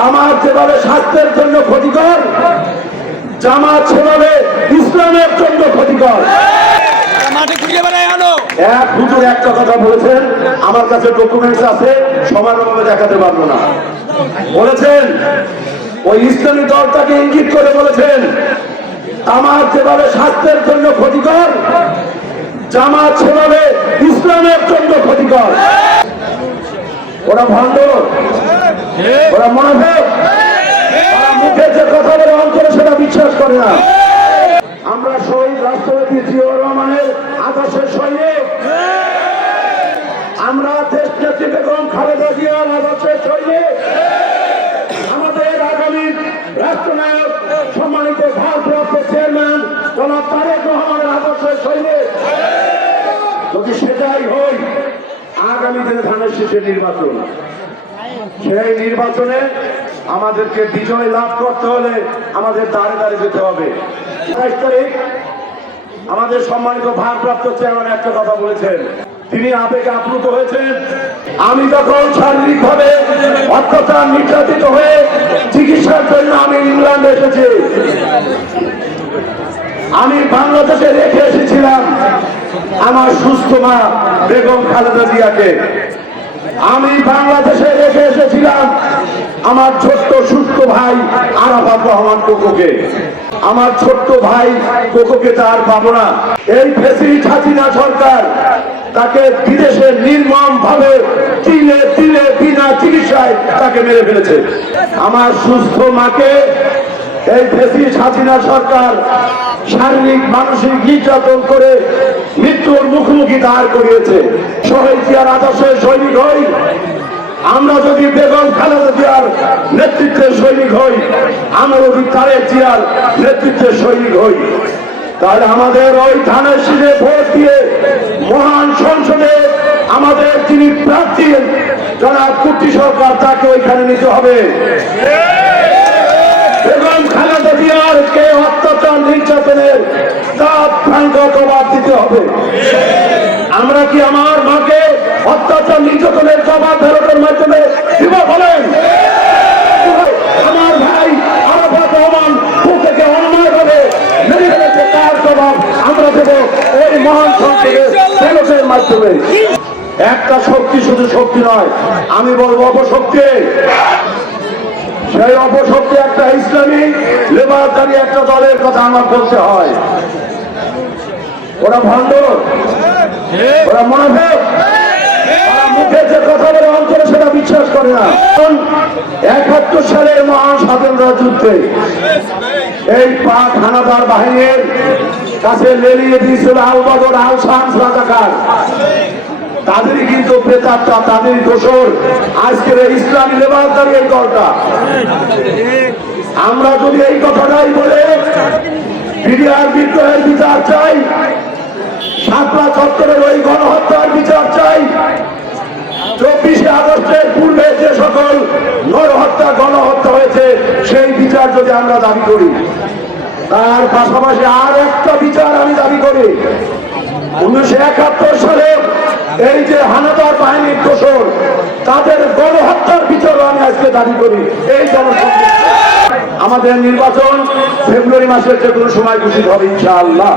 তামাক যেভাবে স্বাস্থ্যের জন্য ক্ষতিকর জামাত সেভাবে ইসলামের জন্য ক্ষতিকর। এক হুজুর একটা কথা বলেছেন আমার কাছে ডকুমেন্টস আছে সমানভাবে দেখাতে পারব না। বলেছেন ওই ইসলামী দলটাকে ইঙ্গিত করে বলেছেন তামাক যেভাবে স্বাস্থ্যের জন্য ক্ষতিকর জামাত সেভাবে ইসলামের জন্য ক্ষতিকর। ওরা ভণ্ড ওরা ওরা মুখে যে কথা বলে অন্তরে সেটা বিশ্বাস করে না। আমরা শহীদ রাষ্ট্রপতি জিয়াউর রহমানের আদর্শের সৈনিক। আমরা দেশ নেত্রী বেগম খালেদা জিয়ার আদর্শের সৈনিক। আমাদের আগামী রাষ্ট্রনায়ক সম্মানিত ভারপ্রাপ্ত চেয়ারম্যান জনাব তারেক রহমানের আদর্শের সৈনিক। যদি সেটাই হই আগামী দিনে ধানের শীষের নির্বাচন। সেই নির্বাচনে আমাদেরকে বিজয় লাভ করতে হলে আমাদের দাঁড়ে দাঁড়িয়ে যেতে হবে। আঠাইশ তারিখ আমাদের সম্মানিত ভারপ্রাপ্ত চেয়ারম্যান একটা কথা বলেছেন। তিনি আবেগে আপ্লুত হয়েছেন। আমি যখন শারীরিকভাবে অত্যাচার নির্যাতিত হয়ে চিকিৎসার জন্য আমি ইংল্যান্ডে এসেছি, আমি বাংলাদেশে রেখে এসেছিলাম আমার সুস্থ মা বেগম খালেদা জিয়াকে। আমি এসেছিলাম আমার ছোট্ট সুস্থ ভাই আরাফাত রহমান কোকোকে। আমার ছোট্ট ভাই কোকোকে তার পাবো না এই ফেসি হাসিনা সরকার তাকে বিদেশে নির্মম ভাবে তিলে তিলে বিনা চিকিৎসায় তাকে মেরে ফেলেছে। আমার সুস্থ মাকে এই ফেসি হাসিনা সরকার শারীরিক, মানসিক নির্যাতন করে মৃত্যুর মুখোমুখি দাঁড় করিয়েছে। শহীদ জিয়ার আদর্শের সৈনিক হই আমরা যদি বেগম খালেদা জিয়ার নেতৃত্বের সৈনিক হই, আমরা যদি তারেক জিয়ার নেতৃত্বের সৈনিক হই, তাহলে আমাদের ওই ধানের শীষে ভোট দিয়ে মহান সংসদে আমাদের যিনি প্রার্থী যারা কুটি সরকার, তাকে ওইখানে নিতে হবে। বেগম খালেদা জিয়ার কে অত্যাচার নির্যাতনের তাপ ভ্রান্ত জবাব দিতে হবে। আমরা কি আমার মাকে অত্যাচার নির্যাতনের জবাব ফেরতের মাধ্যমে দিব বলেন। আমার ভাই আরাফাত রহমান থেকে অন্যায় তার জবাব আমরা দেব ওই মহান মাধ্যমে। একটা শক্তি শুধু শক্তি নয়, আমি বলব অপশক্তি। সেই অপশক্তি একটা ইসলামী লেবারদারি একটা দলের কথা আমার বলতে হয়। ওরা ভণ্ড ওরা মনে মুখে যে কথা বলে অন্তরে সেটা বিশ্বাস করে না। একাত্তর সালের মহান স্বাধীনতা যুদ্ধে এই পাক হানাদার বাহিনীর কাছে লেলিয়ে দিয়েছিল আল বদর আল শামস রাজাকার। তাদেরই কিন্তু প্রেতাত্মা, তাদেরই দোষর। আজকের ইসলামী লেবারদারি এই দলটা। আমরা যদি এই কথাটাই বলে বিডিআর বিদ্রোহের বিচার চাই সাতলা চত্বরের ওই গণহত্যার বিচার চাই চব্বিশে পূর্বে যে সকল নরহত্যা, গণহত্যা হয়েছে, সেই বিচার যদি আমরা দাবি করি, তার পাশাপাশি আর একটা বিচার আমি দাবি করি। উনিশশো একাত্তর সালে এই যে হানাদার বাহিনীর দোষর, তাদের গণহত্যার বিচারও আমি আজকে দাবি করি। এই আমাদের নির্বাচন ফেব্রুয়ারি মাসের যে কোনো সময় ঘোষিত হবে, ইনশাআল্লাহ।